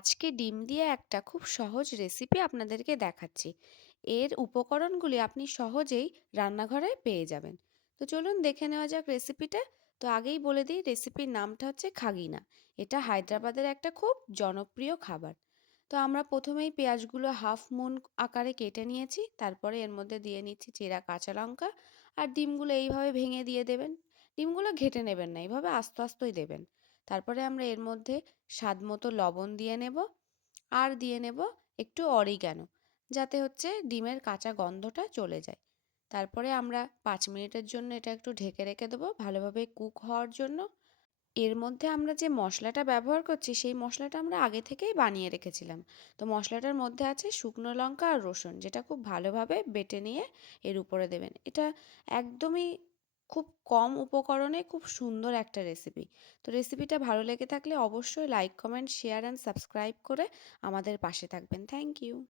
আজকে ডিম দিয়ে একটা খুব সহজ রেসিপি আপনাদেরকে দেখাচ্ছি। এর উপকরণগুলি আপনি সহজেই রান্নাঘরে পেয়ে যাবেন। তো চলুন দেখে নেওয়া যাক রেসিপিটা। তো আগেই বলে দিই, রেসিপির নামটা হচ্ছে খাগিনা। এটা হায়দ্রাবাদের একটা খুব জনপ্রিয় খাবার। তো আমরা প্রথমেই পেঁয়াজগুলো হাফ মুন আকারে কেটে নিয়েছি, তারপরে এর মধ্যে দিয়ে নিচ্ছি চেরা কাঁচা লঙ্কা, আর ডিমগুলো এইভাবে ভেঙে দিয়ে দেবেন। ডিমগুলো ঘেটে নেবেন না, এইভাবে আস্তে আস্তেই দেবেন। তারপরে আমরা এর মধ্যে স্বাদ মতো লবণ দিয়ে নেব, আর দিয়ে নেব একটু অরিগ্যানো, যাতে হচ্ছে ডিমের কাঁচা গন্ধটা চলে যায়। তারপরে আমরা 5 মিনিটের জন্য এটা একটু ঢেকে রেখে দেবো ভালোভাবে কুক হওয়ার জন্য। এর মধ্যে আমরা যে মশলাটা ব্যবহার করছি সেই মশলাটা আমরা আগে থেকেই বানিয়ে রেখেছিলাম। তো মশলাটার মধ্যে আছে শুকনো লঙ্কা আর রসুন, যেটা খুব ভালোভাবে বেটে নিয়ে এর উপরে দেবেন। এটা একদমই খুব কম উপকরণে খুব সুন্দর একটা রেসিপি। তো রেসিপিটা ভালো লেগে থাকলে অবশ্যই like, comment, share and subscribe করে আমাদের পাশে থাকবেন। Thank you.